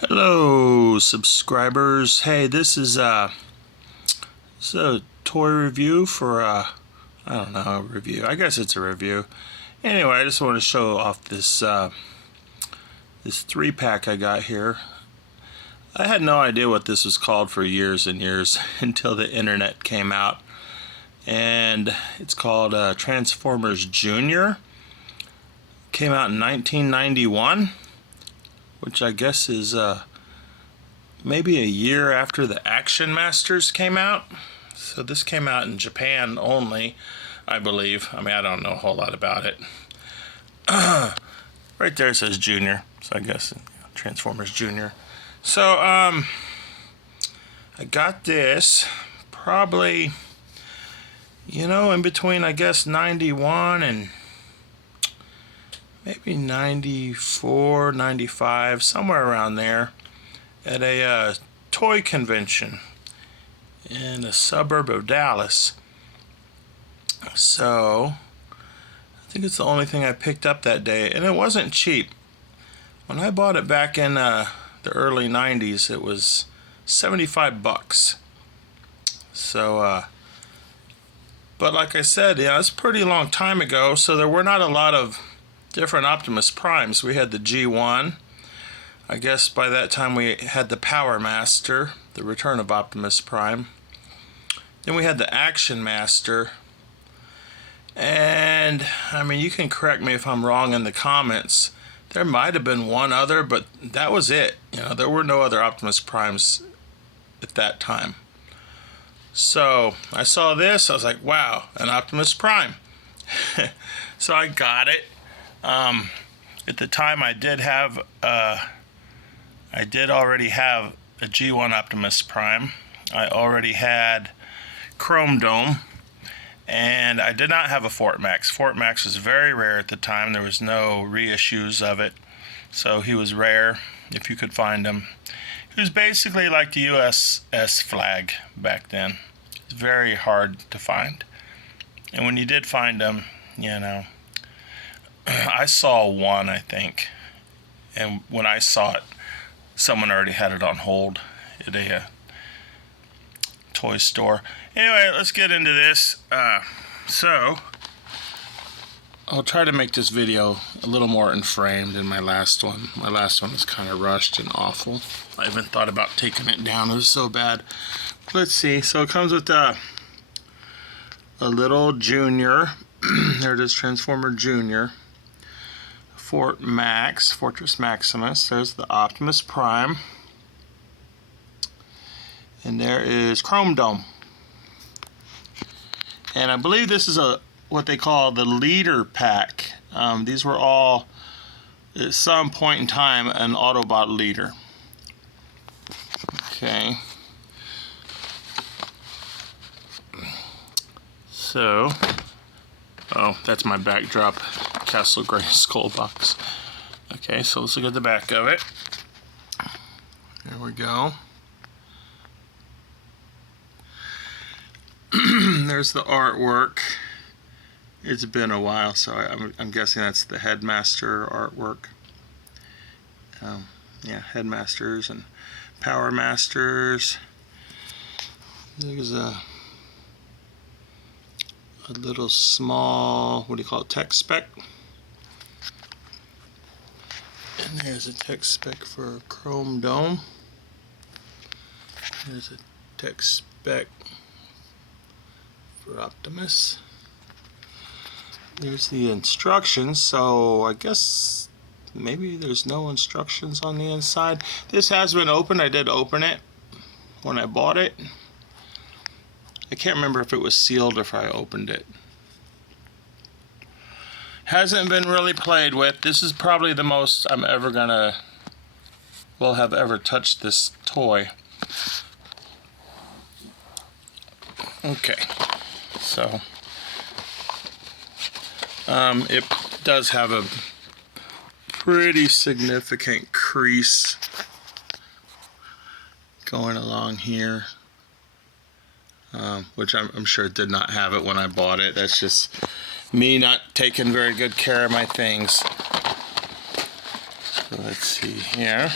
Hello, subscribers. Hey, this is a toy review for I don't know, a review. I guess it's a review. Anyway, I just want to show off this this 3-pack I got here. I had no idea what this was called for years and years until the internet came out, and it's called Transformers Junior. Came out in 1991. Which I guess is maybe a year after the Action Masters came out. So this came out in Japan only, I believe. I mean, I don't know a whole lot about it. Right there it says Junior, so I guess Transformers Junior. So I got this probably, in between, I guess, 91 and maybe 94, 95, somewhere around there, at a toy convention in a suburb of Dallas. So I think it's the only thing I picked up that day, and it wasn't cheap. When I bought it back in the early 90s, it was 75 bucks. So but like I said, it's a pretty long time ago, so there were not a lot of different Optimus Primes. We had the G1. I guess by that time we had the Power Master, the Return of Optimus Prime. Then we had the Action Master. And, I mean, you can correct me if I'm wrong in the comments. There might have been one other, but that was it. There were no other Optimus Primes at that time. So, I saw this, I was like, wow, an Optimus Prime. So I got it. At the time I did already have a G1 Optimus Prime. I already had Chrome Dome, and I did not have a Fort Max. Fort Max was very rare at the time. There was no reissues of it, so he was rare if you could find him. He was basically like the USS flag back then. It's very hard to find, and when you did find him, I saw one, I think, and when I saw it, someone already had it on hold at a toy store. Anyway, let's get into this. So, I'll try to make this video a little more in frame than my last one. My last one was kind of rushed and awful. I even thought about taking it down. It was so bad. Let's see. So it comes with a little Junior. There it is, Transformer Junior. Fortress Maximus. There's the Optimus Prime. And there is Chrome Dome. And I believe this is what they call the leader pack. These were all, at some point in time, an Autobot leader. Okay. So, that's my backdrop Castle Gray Skull box. Okay, so let's look at the back of it. There we go. There's the artwork. It's been a while, so I'm guessing that's the Headmaster artwork. Yeah, Headmasters and Power Masters. There's a little small, what do you call it, tech spec. And there's a tech spec for Chrome Dome. There's a tech spec for Optimus. There's the instructions, so I guess maybe there's no instructions on the inside. This has been opened. I did open it when I bought it. I can't remember if it was sealed or if I opened it. Hasn't been really played with. This is probably the most I'm ever have ever touched this toy. Okay, so it does have a pretty significant crease going along here. Which I'm sure it did not have it when I bought it. That's just me not taking very good care of my things. So let's see here.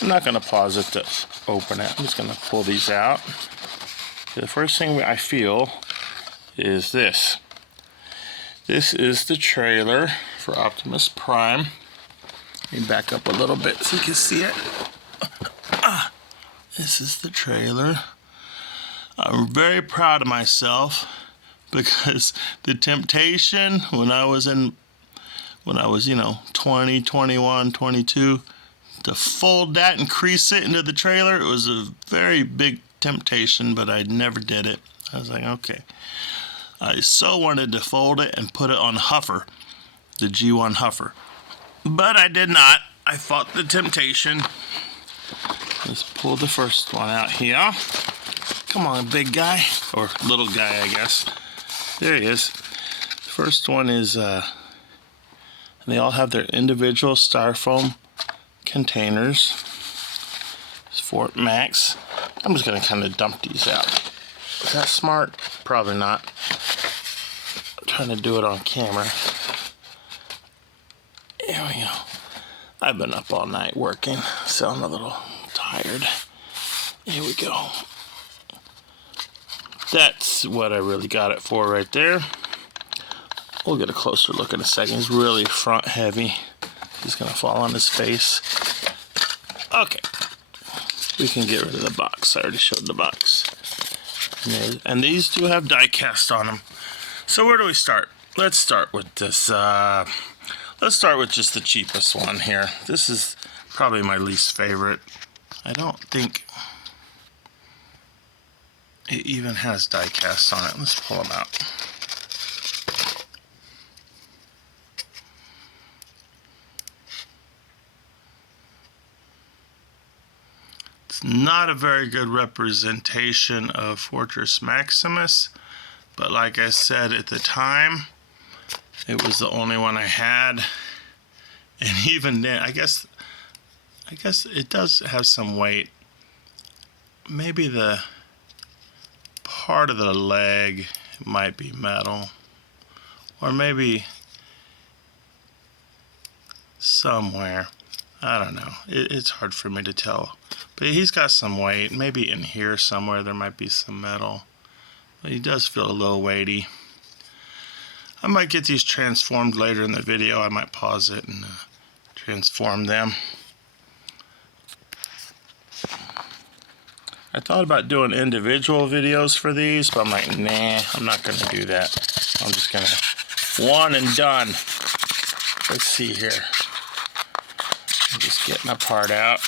I'm not going to pause it to open it. I'm just going to pull these out. The first thing I feel is this. This is the trailer for Optimus Prime. Let me back up a little bit so you can see it. This is the trailer. I'm very proud of myself because the temptation when I was, 20, 21, 22, to fold that and crease it into the trailer, it was a very big temptation, but I never did it. I was like, okay. I so wanted to fold it and put it on Huffer, the G1 Huffer. But I did not. I fought the temptation. Let's pull the first one out here. Come on, big guy. Or little guy, I guess. There he is. The first one is, and they all have their individual styrofoam containers. It's Fort Max. I'm just going to kind of dump these out. Is that smart? Probably not. I'm trying to do it on camera. Here we go. I've been up all night working, so I'm a little tired. Here we go. That's what I really got it for right there. We'll get a closer look in a second. He's really front heavy. He's gonna fall on his face. Okay. We can get rid of the box. I already showed the box. And these do have die cast on them. So where do we start? Let's start with this. Let's start with just the cheapest one here. This is probably my least favorite. I don't think it even has die cast on it. Let's pull them out. It's not a very good representation of Fortress Maximus, but like I said at the time, it was the only one I had. And even then, I guess it does have some weight. Maybe the part of the leg might be metal, or maybe somewhere. I don't know. It's hard for me to tell. But he's got some weight. Maybe in here somewhere there might be some metal. But he does feel a little weighty. I might get these transformed later in the video. I might pause it and transform them. I thought about doing individual videos for these, but I'm like, nah, I'm not going to do that. I'm just going to one and done. Let's see here. I'm just getting my part out.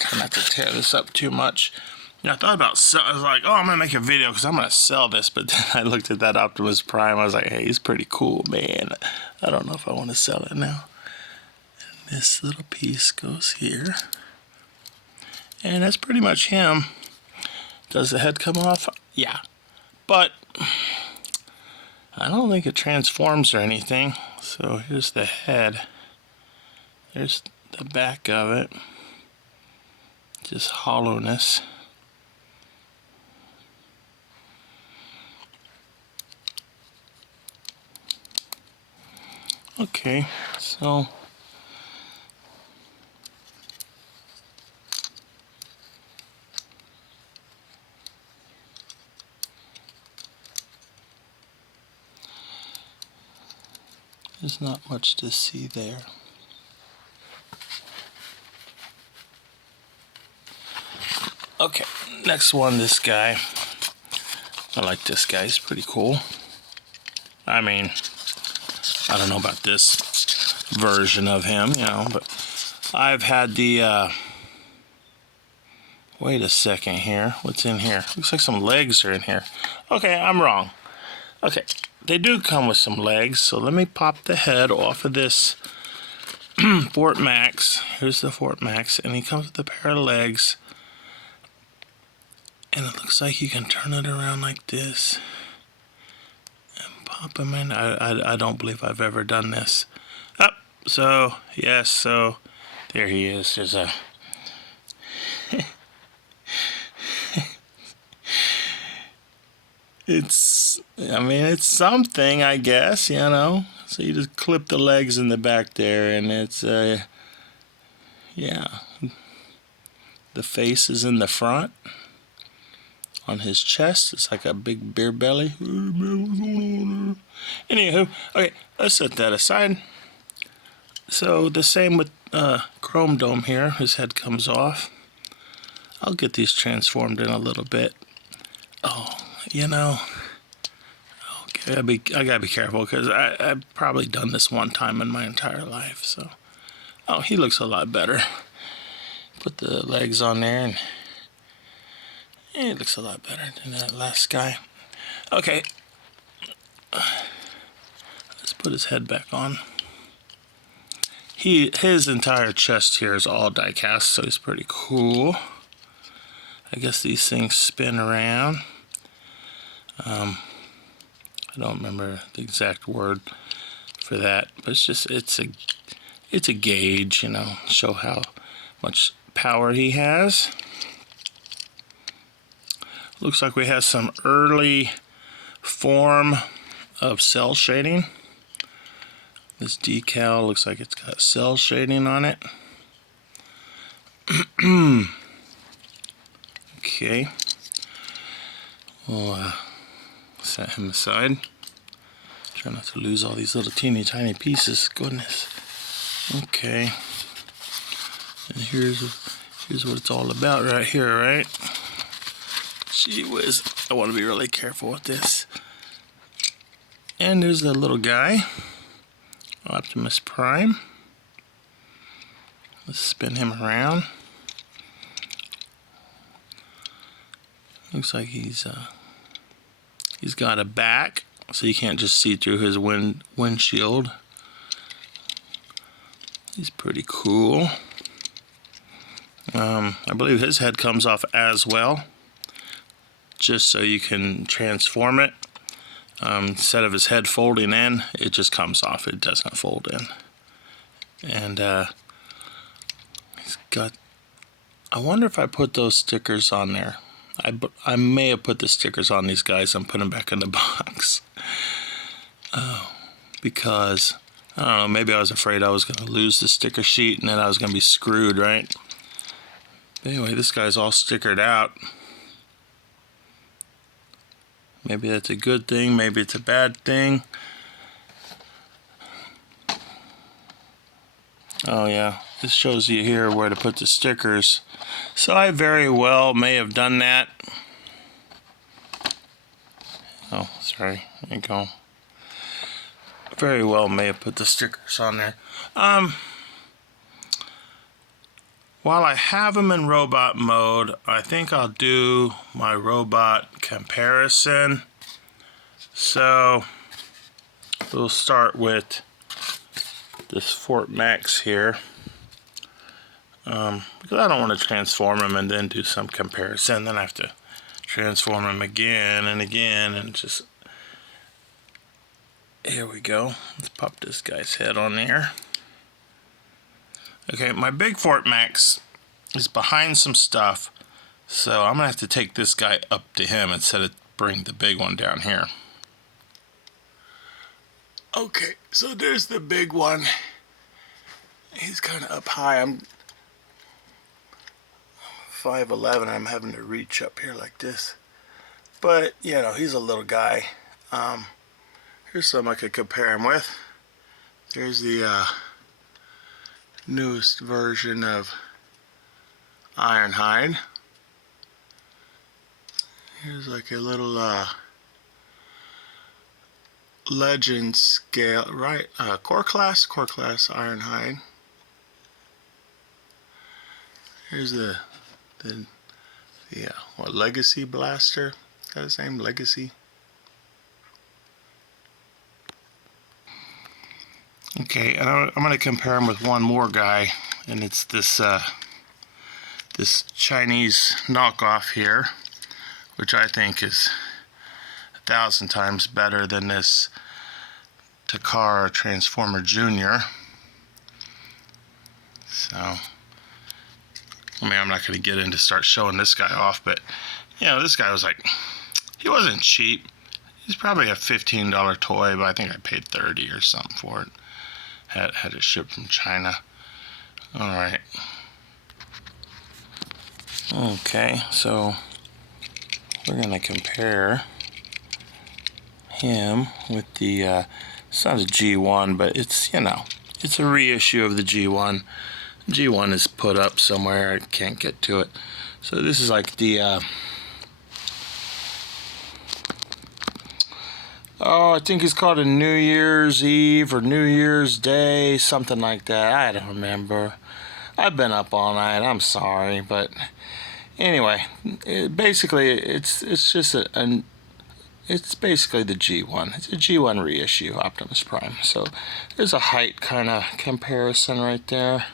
Try not to tear this up too much. I thought about, I was like, oh, I'm going to make a video because I'm going to sell this. But then I looked at that Optimus Prime. I was like, hey, he's pretty cool, man. I don't know if I want to sell it now. And this little piece goes here. And that's pretty much him. Does the head come off? Yeah. But I don't think it transforms or anything. So here's the head. There's the back of it. Just hollowness. Okay, so there's not much to see there. Okay, next one, this guy. I like this guy, he's pretty cool. I mean, I don't know about this version of him, but I've had the, wait a second here. What's in here? Looks like some legs are in here. Okay, I'm wrong. Okay, they do come with some legs, so let me pop the head off of this Fort Max. Here's the Fort Max, and he comes with a pair of legs. And it looks like you can turn it around like this. Pop him in. I don't believe I've ever done this. Oh, so yes, so there he is. There's a it's something, I guess, So you just clip the legs in the back there, and it's yeah, the face is in the front. On his chest, it's like a big beer belly. Hey man, what's going on there? Anywho, okay, let's set that aside. So the same with Chrome Dome here. His head comes off. I'll get these transformed in a little bit. Oh, you know, okay, I gotta be careful because I've probably done this one time in my entire life. So, oh, he looks a lot better. Put the legs on there, and he looks a lot better than that last guy. Okay, let's put his head back on. His entire chest here is all die cast, so he's pretty cool. I guess these things spin around. I don't remember the exact word for that, but it's a gauge, you know, show how much power he has. Looks like we have some early form of cell shading. This decal looks like it's got cell shading on it. Okay. We'll set him aside. Try not to lose all these little teeny tiny pieces. Goodness. Okay. And here's what it's all about right here, right? Gee whiz. I want to be really careful with this. And there's the little guy. Optimus Prime. Let's spin him around. Looks like he's got a back, so you can't just see through his windshield. He's pretty cool. I believe his head comes off as well, just so you can transform it. Instead of his head folding in, it just comes off. It doesn't fold in. And he's got, I wonder if I put those stickers on there. I may have put the stickers on these guys and put them back in the box. Because, I don't know, maybe I was afraid I was going to lose the sticker sheet and then I was going to be screwed, right? But anyway, this guy's all stickered out. Maybe that's a good thing, maybe it's a bad thing. Oh yeah, this shows you here where to put the stickers. So I very well may have done that. Oh, sorry, there you go. Very well may have put the stickers on there. While I have them in robot mode, I think I'll do my robot comparison. So we'll start with this Fort Max here. Because I don't want to transform him and then do some comparison. Then I have to transform him again and again and just... Here we go. Let's pop this guy's head on there. Okay, my big Fort Max is behind some stuff, so I'm gonna have to take this guy up to him instead of bring the big one down here. Okay, so there's the big one. He's kind of up high. I'm 5'11". I'm having to reach up here like this, but you know, he's a little guy. Here's something I could compare him with. There's the newest version of Ironhide. Here's like a little legend scale, right? Core class Ironhide. Here's the what, Legacy Blaster? Is that his name? Legacy. Okay, and I'm going to compare him with one more guy, and it's this this Chinese knockoff here, which I think is 1,000 times better than this Takara Transformer Jr. So, I mean, I'm not going to get into start showing this guy off, but you know, this guy was like, he wasn't cheap. He's probably a $15 toy, but I think I paid $30 or something for it. Had it shipped from China. Alright, Okay, so we're going to compare him with the, it's not a G1, but it's, you know, it's a reissue of the G1. G1 is put up somewhere, I can't get to it. So this is like the, oh, I think it's called a New Year's Eve or New Year's Day, something like that. I don't remember. I've been up all night, I'm sorry, but anyway, basically it's just it's basically the G1. It's a G1 reissue, Optimus Prime. So there's a height kind of comparison right there.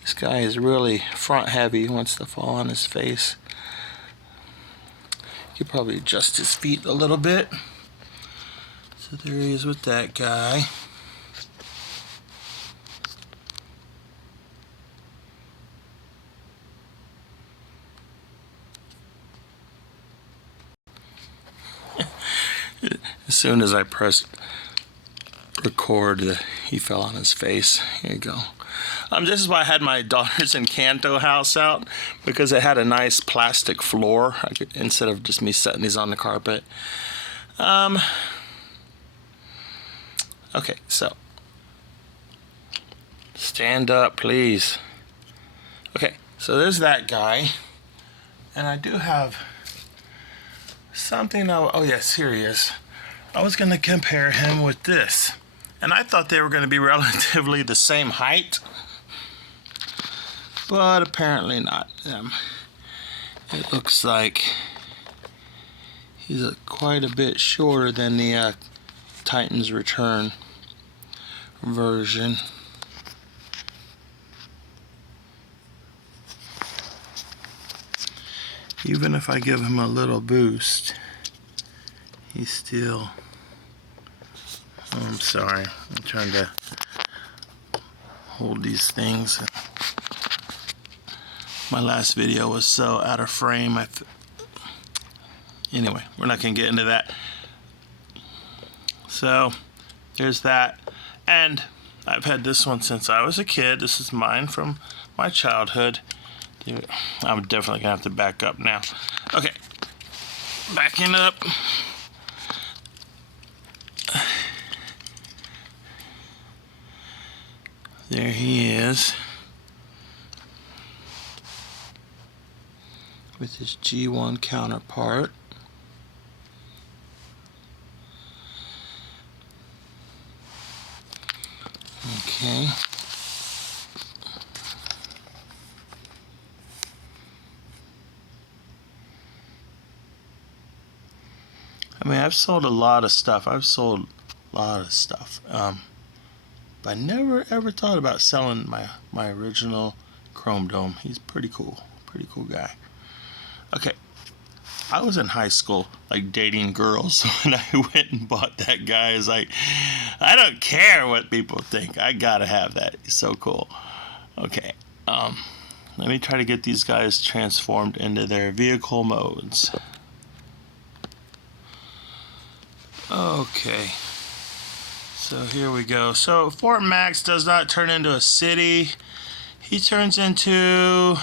This guy is really front heavy, he wants to fall on his face. You could probably adjust his feet a little bit. So there he is with that guy. As soon as I pressed record, he fell on his face. Here you go. This is why I had my Daughters in Canto house out, because it had a nice plastic floor. Instead of just me setting these on the carpet. Okay, so stand up, please. Okay, so there's that guy, and I do have something. Oh yes, here he is. I was going to compare him with this, and I thought they were going to be relatively the same height, but apparently not. It looks like he's quite a bit shorter than the Titans Return version. Even if I give him a little boost, he's still... Oh, I'm sorry. I'm trying to hold these things. My last video was so out of frame. Anyway, we're not going to get into that. So, there's that. And I've had this one since I was a kid. This is mine from my childhood. I'm definitely going to have to back up now. Okay, backing up. There he is with his G1 counterpart. Okay. I mean, I've sold a lot of stuff. But I never ever thought about selling my original Chrome Dome. He's pretty cool guy. Okay, I was in high school, like dating girls, when I went and bought that guy. It's like, I don't care what people think. I gotta have that. He's so cool. Okay, let me try to get these guys transformed into their vehicle modes. Okay. So here we go. So Fort Max does not turn into a city. He turns into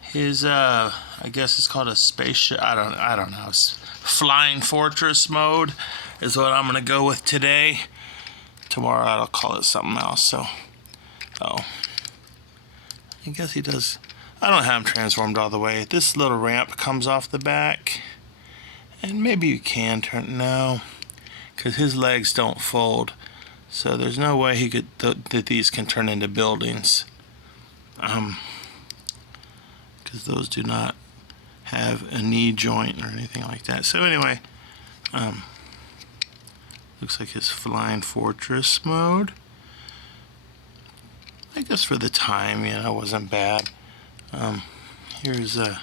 his I guess it's called a spaceship. I don't know. Flying fortress mode is what I'm gonna go with today. Tomorrow I'll call it something else. So I guess he does. I don't have him transformed all the way. This little ramp comes off the back, and maybe you can turn. No, because his legs don't fold, so there's no way he could that these can turn into buildings, because those do not have a knee joint or anything like that. So anyway, looks like his flying fortress mode. I guess for the time, wasn't bad. Here's a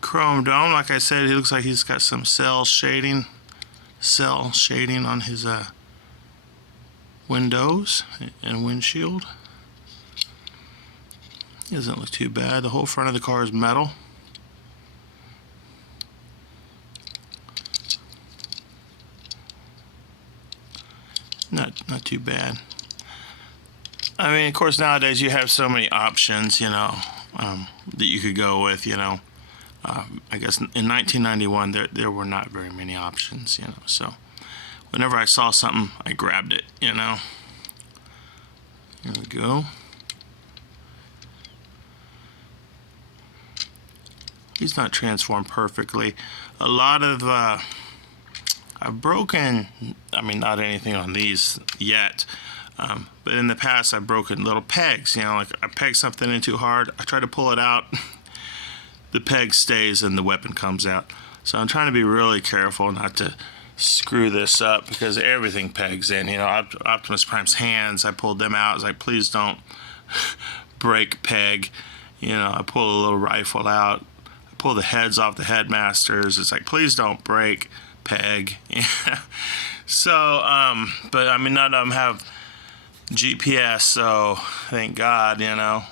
Chrome Dome. Like I said, he looks like he's got some cell shading on his windows and windshield. He doesn't look too bad. The whole front of the car is metal. Not too bad. I mean, of course, nowadays you have so many options, you know, that you could go with, you know. I guess in 1991 there were not very many options, you know. So whenever I saw something, I grabbed it, you know. Here we go. He's not transformed perfectly. A lot of I've broken, I mean, not anything on these yet, but in the past I've broken little pegs, you know, like I peg something in too hard, I try to pull it out, the peg stays and the weapon comes out. So I'm trying to be really careful not to screw this up because everything pegs in, you know. Optimus Prime's hands, I pulled them out. It's like, please don't break peg. You know, I pull a little rifle out, I pull the heads off the headmasters. It's like, please don't break peg. So, but I mean, none of them have GPS, so thank God, you know.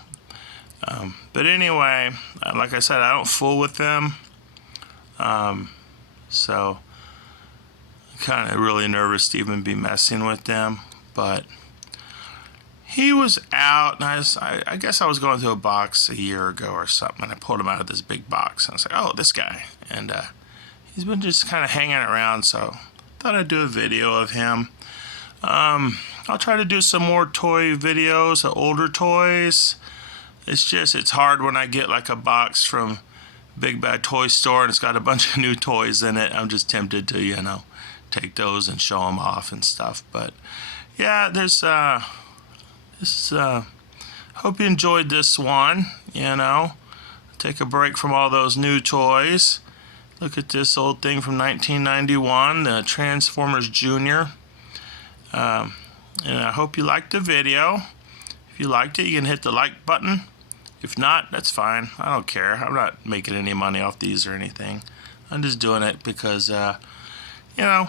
But anyway, like I said, I don't fool with them. So I'm kind of really nervous to even be messing with them. But he was out, and I guess I was going through a box a year ago or something, and I pulled him out of this big box, and I was like, oh, this guy. And he's been just kind of hanging around, so thought I'd do a video of him. I'll try to do some more toy videos of older toys. It's hard when I get like a box from Big Bad Toy Store and it's got a bunch of new toys in it. I'm just tempted to, you know, take those and show them off and stuff. But yeah, hope you enjoyed this one, you know. Take a break from all those new toys. Look at this old thing from 1991, the Transformers Jr. And I hope you liked the video. If you liked it, you can hit the like button. If not, that's fine. I don't care. I'm not making any money off these or anything. I'm just doing it because, you know,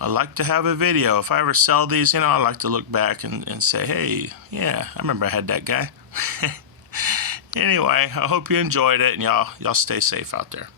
I like to have a video. If I ever sell these, you know, I like to look back and say, hey, yeah, I remember I had that guy. Anyway, I hope you enjoyed it, and y'all stay safe out there.